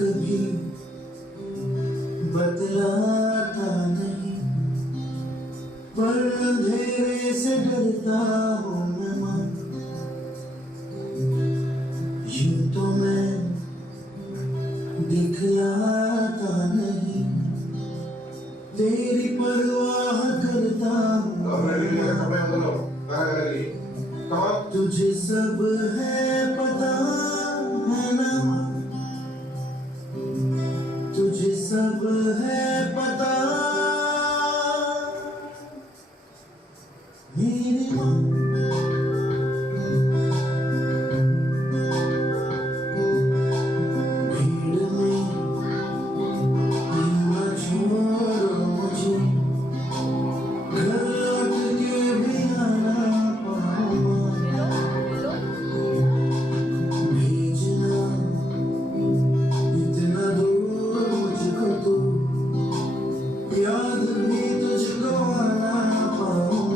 कभी बतलाता नहीं, पर अंधेरे से डरता हूँ मैं माँ। यूं तो मैं दिखलाता नहीं, तेरी परवाह करता हूँ। तुझे सब है पता है ना माँ, तुझे सब है पता मेरी माँ। भीड़ में यूं न छोड़ो मुझे, घर लौट के भी आना पाऊँ। भेजना इतना दूर मुझको तो, याद भी तुझको आना पाऊँ।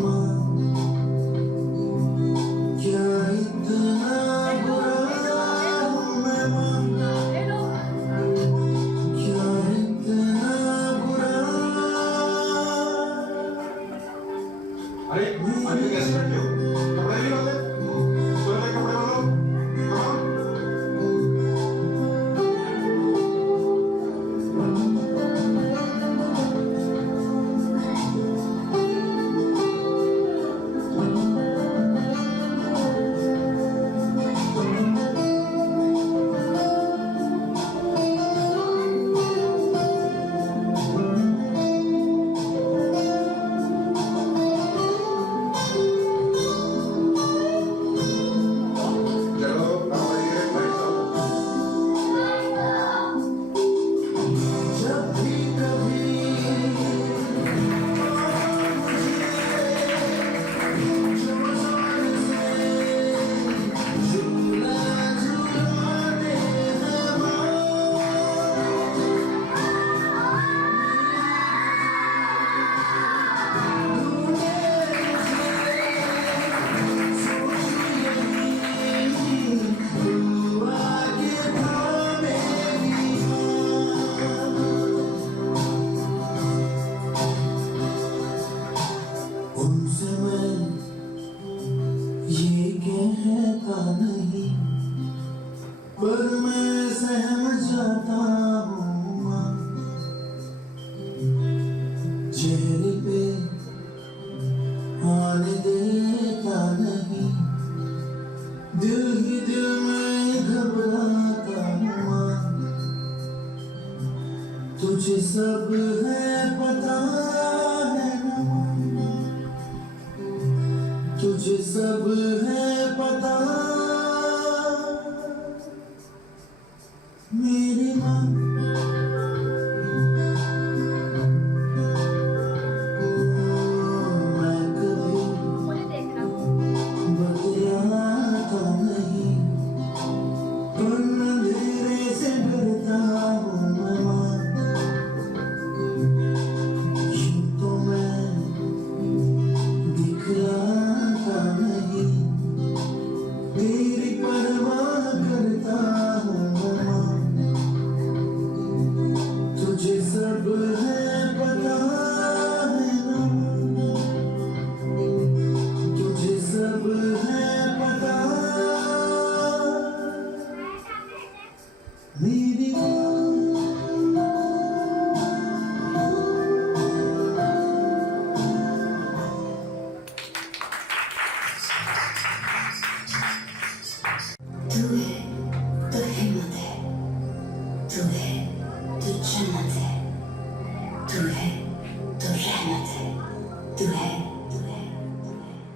क्या इतना बुरा हूँ मैं माँ, क्या इतना बुरा। अरे अभी कैसे बैठे हो? कपड़े नहीं डाले? सोने के कपड़े डालो। हाँ। चलो आप आइए, बैठ जाओ। जब भी कभी जोर से झूला झूलाते हैं माँ, तू आके थामे मेरी उनसे मैं ये कहता नहीं, पर मैं सहम जाता हूँ माँ। चेहरे पे आने देता नहीं, दिल ही दिल में घबराता हूँ माँ। तुझे सब है पता है ना माँ, तुझे सब है पता मेरी माँ। मैं कभी बतलाता नहीं, पर अंधेरे से डरता हूँ मैं माँ। यूं तो मैं दिखलाता नहीं, तेरी परवाह करता हूँ मैं माँ। तुझे सब है पता है ना माँ, तुझे सब है पता मेरी माँ। तू है तो हिम्मत है, तू है तो जन्नत है, तू है तो रहमत है, तू है, तू है, तू है।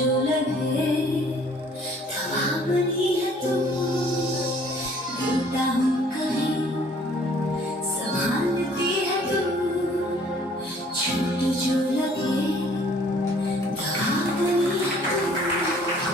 जो लगे दवा बनी है तू गिरता हूँ कहीं संभालती है तू छूट जो लगे दवा बनी है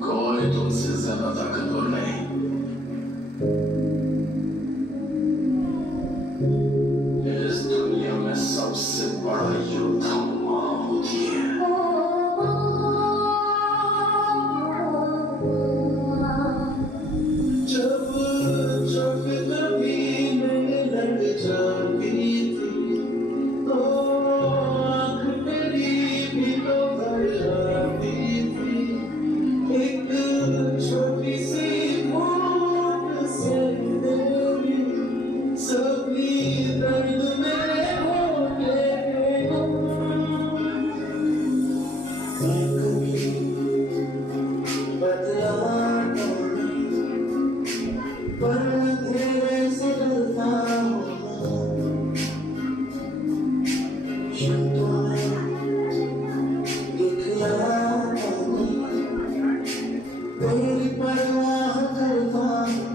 कोई तुमसे ज्यादा ताकतवर नहीं। इस दुनिया में सबसे बड़ा योद्धा माँ होती है। जब जब कभी मैं लग जाती थी तो आँख मेरी भी तो भर जाती थी। एक छोटी सी फूट से तेरी सभी दर्द में होते हैं। कभी बदला पर तेरे से डरता हूँ। शब्दों में दिखलाता हूँ, तेरी परवाह करता हूँ।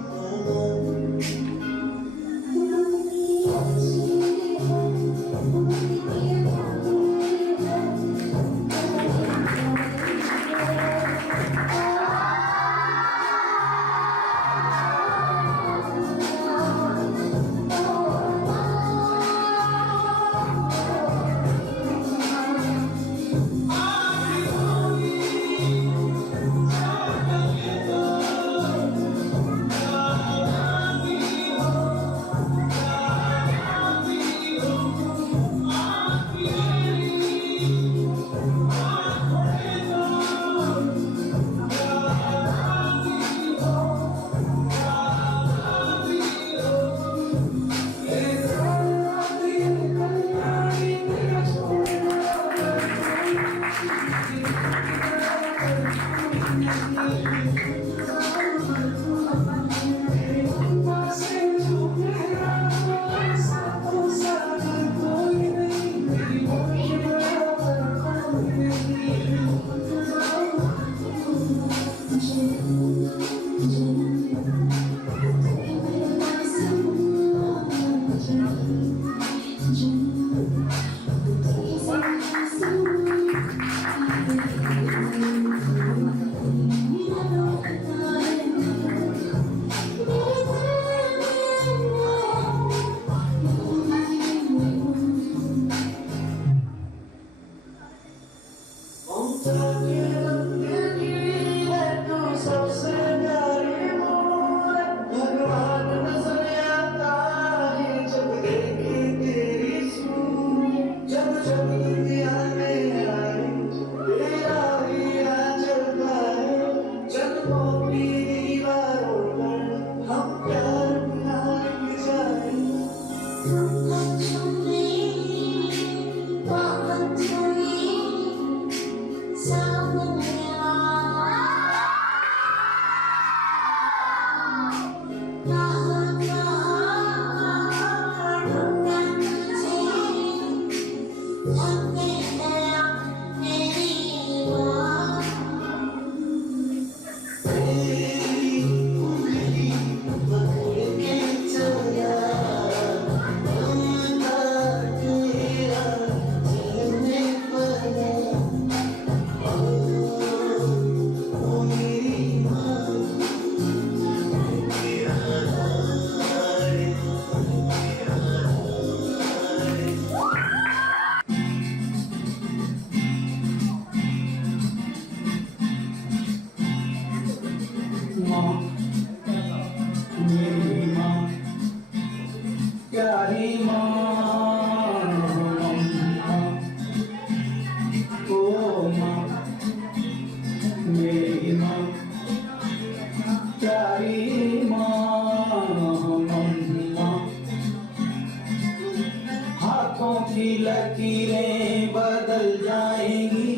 हाथों की लकीरें बदल जाएंगी,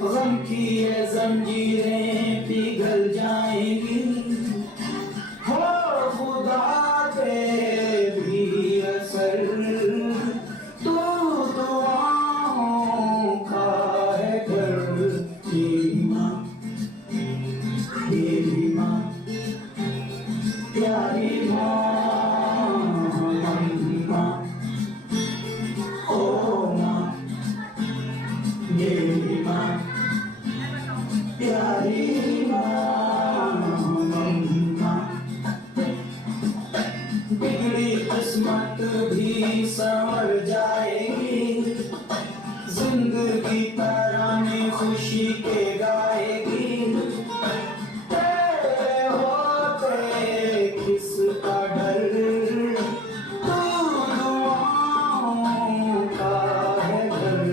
गम की ये जंजीरें पिघल जाएंगी। हो खुदा पे भी असर तू दुआओं का है घर। तेरी माँ, तेरी माँ, प्यारी माँ, माँ, ओ माँ, मेरी माँ प्यारी माँ, मम्मा। बिगड़ी किस्मत भी संवर जाएगी, जिंदगी तराने खुशी के गाएगी। तेरे होते किसका डर, तू दुआओं का है घर।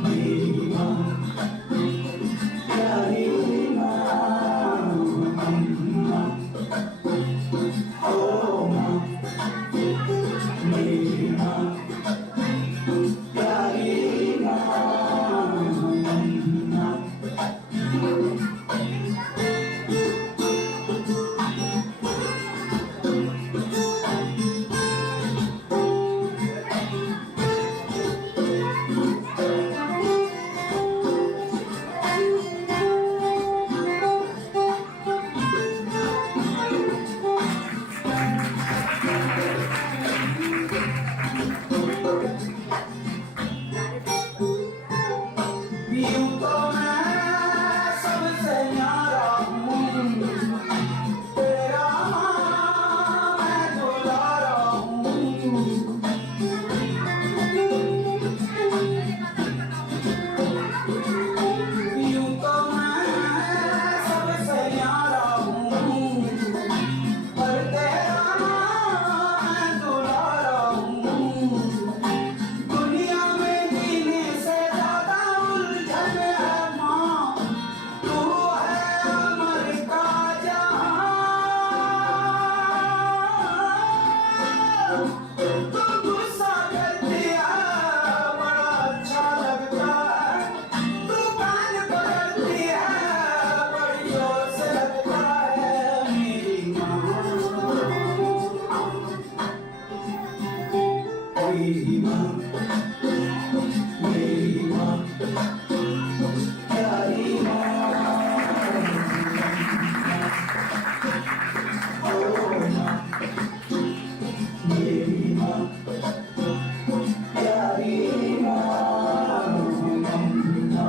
मेरी माँ प्यारी माँ, मम्मा। ओ माँ मेरी माँ प्यारी माँ, मम्मा। यूं तो मैं सबसे न्यारा हूँ, तेरा मैं दुलारा हूँ। यूं तो मैं सबसे न्यारा हूँ, पर तेरा मैं दुलारा हूँ। दुनिया में जीने से ज्यादा उलझन है माँ, तू है अमर का जहां। तू गुस्सा करती है बड़ा अच्छा लगता है, तू कान पकड़ती है बड़ी जोर से लगता है। मेरी माँ मेरी माँ मेरी माँ प्यारी माँ, ओ माँ मेरी माँ प्यारी माँ, मम्मा।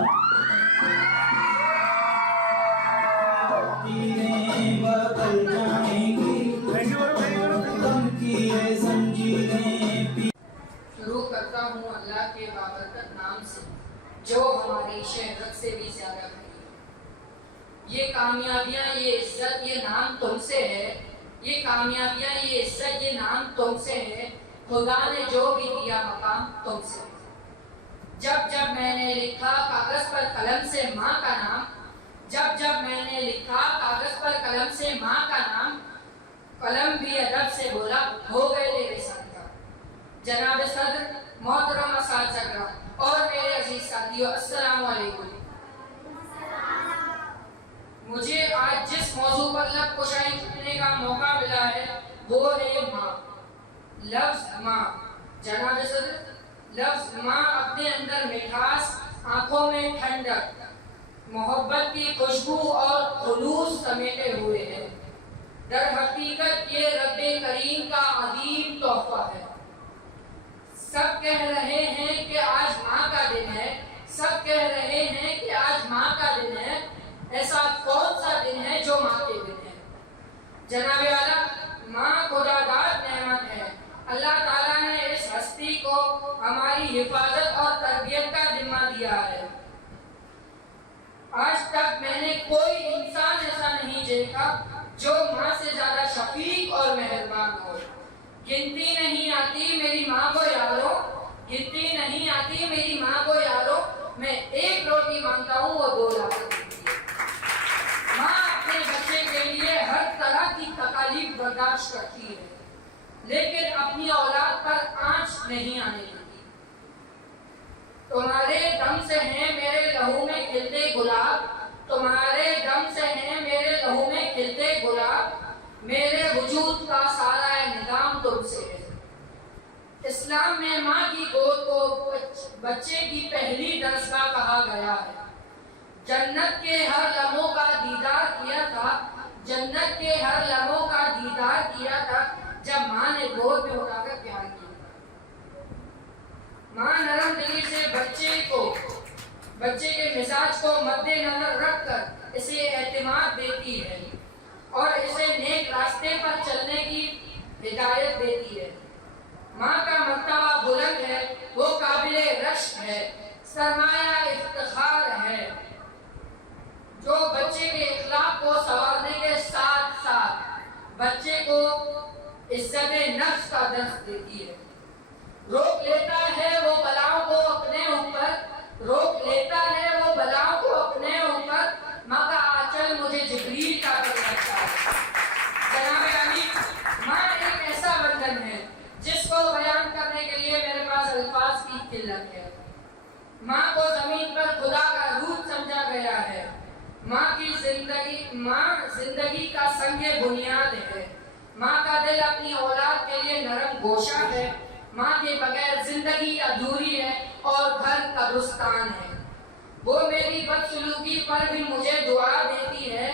चीज़ें बदल जाएंगी, गम की ये जंजीरें। शुरू करता हूँ अल्लाह के बाबरकत नाम से, जो हमारी शहरत से भी ज्यादा बड़ी है। ये कामयाबियाँ, ये इज्जत, ये नाम तुमसे है। ये कामयाबियाँ, ये इज्जत, ये नाम तुमसे है। खुदा ने जो भी दिया मकाम तुमसे है। जब जब मैंने लिखा कागज पर कलम से माँ का नाम, जब जब मैंने लिखा कागज पर कलम से माँ का नाम, कलम भी अदब से बोला हो गए तेरे साथ। जनाब सदर, मोहतरम असातिज़ा और मेरे अजीज साथियों, अस्सलाम वालेकुम। मुझे आज जिस मौजू पर लब कुशाई करने का मौका मिला है वो है माँ। लफ्ज माँ, जनाब सदर, लफ्ज माँ अपने अंदर मिठास, आंखों में ठंडक, मोहब्बत की खुशबू और खुलूस समेटे हुए है। दर हकीकत ये रब्बे करीम का अजीम तोहफा है। सब कह रहे हैं कि आज माँ का दिन है, सब कह रहे हैं कि आज माँ का दिन है। ऐसा कौन सा दिन है जो माँ के दिन है? जनाब आला, माँ खुदादाद नेमत है। अल्लाह ताला ने इस हस्ती को हमारी हिफाजत और तरबियत का जिम्मा दिया है। आज तक मैंने कोई इंसान ऐसा नहीं देखा जो माँ से ज्यादा शफीक और मेहरबान हो। गिनती नहीं आती मेरी माँ को यारो, गिनती नहीं आती मेरी माँ को यारो। मैं एक रोटी मांगता हूँ वो 2 लाख देती है। माँ अपने बच्चे के लिए हर तरह की तकालीफ बर्दाश्त करती है, लेकिन अपनी औलाद पर आंच नहीं आने देती। तुम्हारे दम से हैं मेरे लहू में खिलते गुलाब, तुम्हारे दम से हैं मेरे लहू में खिलते गुलाब। मेरे वजूद का सारा निजाम तुमसे है। इस्लाम में माँ की गोद को बच्चे की पहली दरसगाह कहा गया है। जन्नत के हर लम्हों का दीदार किया था, जन्नत के हर लम्हों का दीदार किया था जब माँ ने गोद में उठाकर प्यार किया। माँ बच्चे के मिजाज को मद्देनजर रखकर इसे एतमाद देती है और इसे नेक रास्ते पर चलने की हिदायत देती है। माँ का मर्तबा बुलंद है, वो काबिले रश्क है, सरमाया इफ्तिखार है, जो बच्चे के इखलाक को संवारने के साथ साथ बच्चे को इज्जत नफ्स का दर्स देती है। रोक लेता है वो बलाओं को अपने ऊपर, रोक लेता है वो बलाओं को अपने ऊपर, माँ का आंचल मुझे जिब्रील का कर लगता है। जनाब अली, माँ एक ऐसा बंधन है जिसको बयान करने के लिए मेरे पास अल्फाज की किल्लत है। माँ को जमीन पर खुदा का रूप समझा गया है। माँ जिंदगी का संगे बुनियाद है। माँ का दिल अपनी औलाद के लिए नरम गोशा है। माँ के बगैर जिंदगी अधूरी है और घर कब्रिस्तान है। वो मेरी बदसलूकी पर भी मुझे दुआ देती है,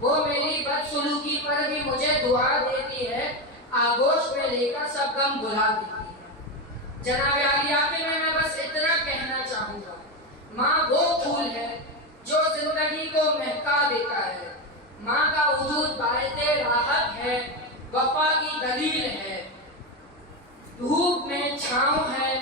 वो मेरी बदसलूकी पर भी मुझे दुआ देती है, आगोश में लेकर सब गम भुला देती है। जनाब आली आखिर में मैं बस इतना कहना चाहूँगा, माँ वो फूल है जो जिंदगी को महका देता है। माँ का वजूद बायते राहत है, वफा की दलील है, धूप में छाँव है।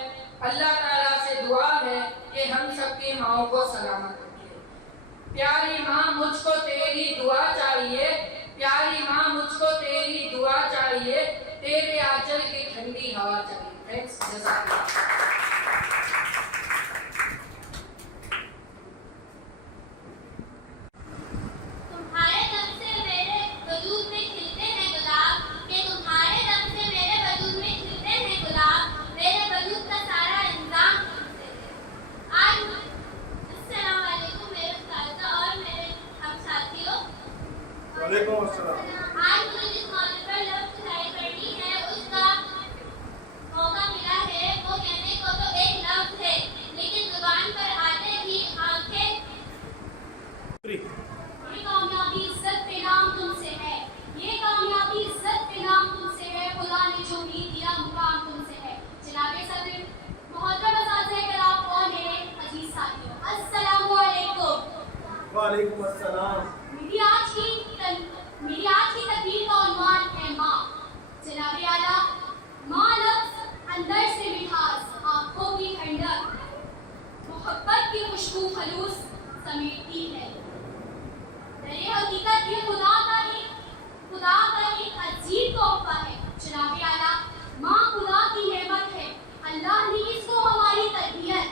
अल्लाह ताला से दुआ है कि हम सबकी माँओं को सलामत रखे। प्यारी माँ मुझको तेरी दुआ चाहिए, प्यारी माँ मुझको तेरी दुआ चाहिए, तेरे आंचल की ठंडी हवा चाहिए। थैंक्स, जज़ाकल्लाह। तुम्हारे दम से मेरे वजूद में खिलते हैं गुलाब, के तुम्हारे दम से मेरे वजूद में खिलते हैं गुलाब, मेरे वजूद का सारा इंतजाम तुमसे है। आज अस्सलाम वालेकुम मेरे उस्ताद और मेरे हम साथियों। वालेकुम अस्सलाम। आज मुझे जिस मौजूद पर लफ्ज़ शायरी करनी है उसका मौका मिला है। वो कहने को तो एक लफ्ज़ है, लेकिन जुबान पर आते ही आंखें। ये कामयाबी इज्जत पे नाम तुमसे है, ये कामयाबी इज्जत पे नाम तुमसे है, खुदा ने जो भी दिया मुकाम तुमसे है। जनाबे सदर, मोहतरम असातिज़े किराम और मेरे अजीज साथियों, अस्सलामु अलैकुम। वालेकुम अस्सलाम। मेरी आज की तकरीर का उन्वान है माँ। जनाबे आला, माँ लफ्ज़ अंदर से मिठास, आँखों की ठंडक, मोहब्बत की खुशबू खलूस समेटती है। दरे हकीकत ये खुदा का एक अजीब तोहफा है। जनाबे आला, माँ खुदा की नेमत है। अल्लाह ने इसको हमारी तरबियत,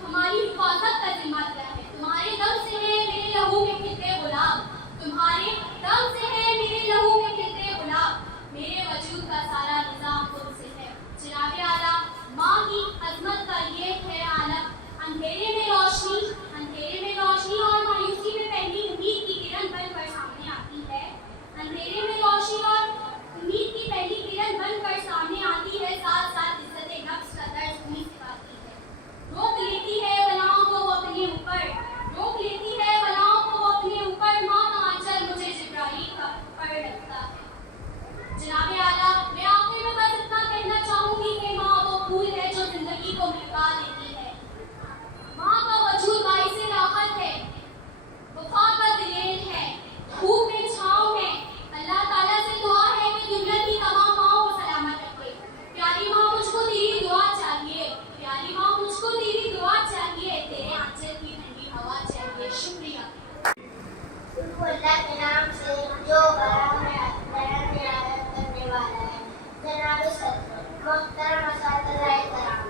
हमारी हिफाजत का जिम्मा दिया है। तुम्हारे दम से है मेरे लहू में खिलते गुलाब, तुम्हारे दम से है मेरे लहू में खिलते गुलाब, मेरे वजूद का सारा निजाम तुमसे है। जनाबे आला, माँ की अजमत का ये है आलम, अंधेरे में रोशनी और मायूसी में पहली उम्मीद की किरण बनकर सामने आती है। अंधेरे में रोशनी और उम्मीद की पहली किरण बनकर सामने आती है, साथ साथ इज्जत नफ्स का दर्द भी सिखाती है। रोक लेती है बलाओं को वो अपने ऊपर, रोक लेती है बलाओं को वो अपने ऊपर, माँ का आंचल मुझे जिब्राइल का पकड़ लगता है। जनाबे आला, मैं आखिर में बस इतना कहना चाहूँगी कि माँ वो फूल है जो जिंदगी को महका देती है। माँ का वजूद बाइसे राहत है, वफा का दलील है, धूप में छाँव में। अल्लाह ताला से दुआ है कि दुनिया की तमाम माँओं को सलामत रखे। प्यारी माँ मुझको तेरी दुआ चाहिए, प्यारी माँ मुझको तेरी दुआ चाहिए, तेरे आंचल की ठंडी हवा चाहिए। शुक्रिया। अल्लाह के नाम से जो बयान करने वाला है। जनाब सदर, मोहतरम असातिज़े किराम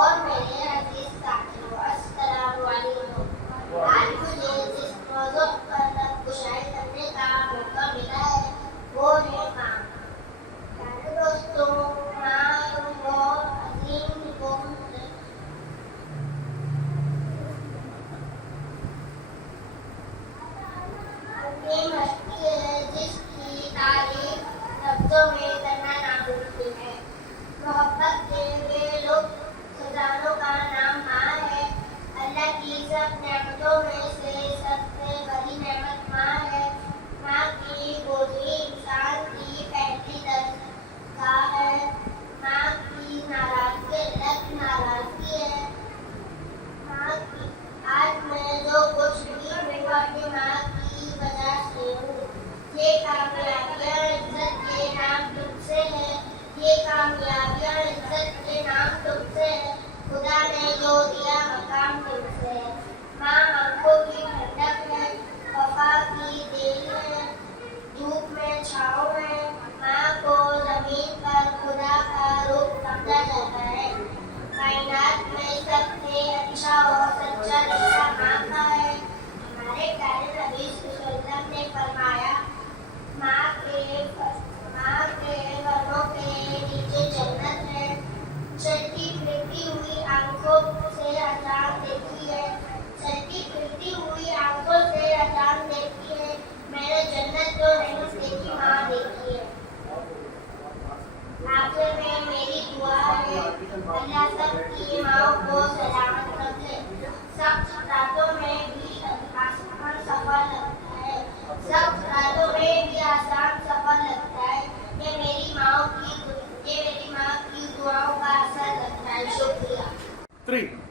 और मेरे अजीज साथियों, अस्सलामु अलैकुम। आज मुझे जिस मौजू पर लफ्ज़ करने का मौका मिला है वो है माँ। प्यारे दोस्तों, माँ वो अजीम कौम है। ये मस्ती है जिसकी तारीफ लफ्ज़ों में करना नामुमकिन है। मोहब्बत के वे लुत्फ़ खजानों का अल्लाह सबकी माओ को सलामत रखे। सख्त रातों में भी आसान सफर लगता है, सख्त रातों में भी आसान सफर लगता है। ये मेरी माँ की दुआओं का असर लगता है। शुक्रिया। 3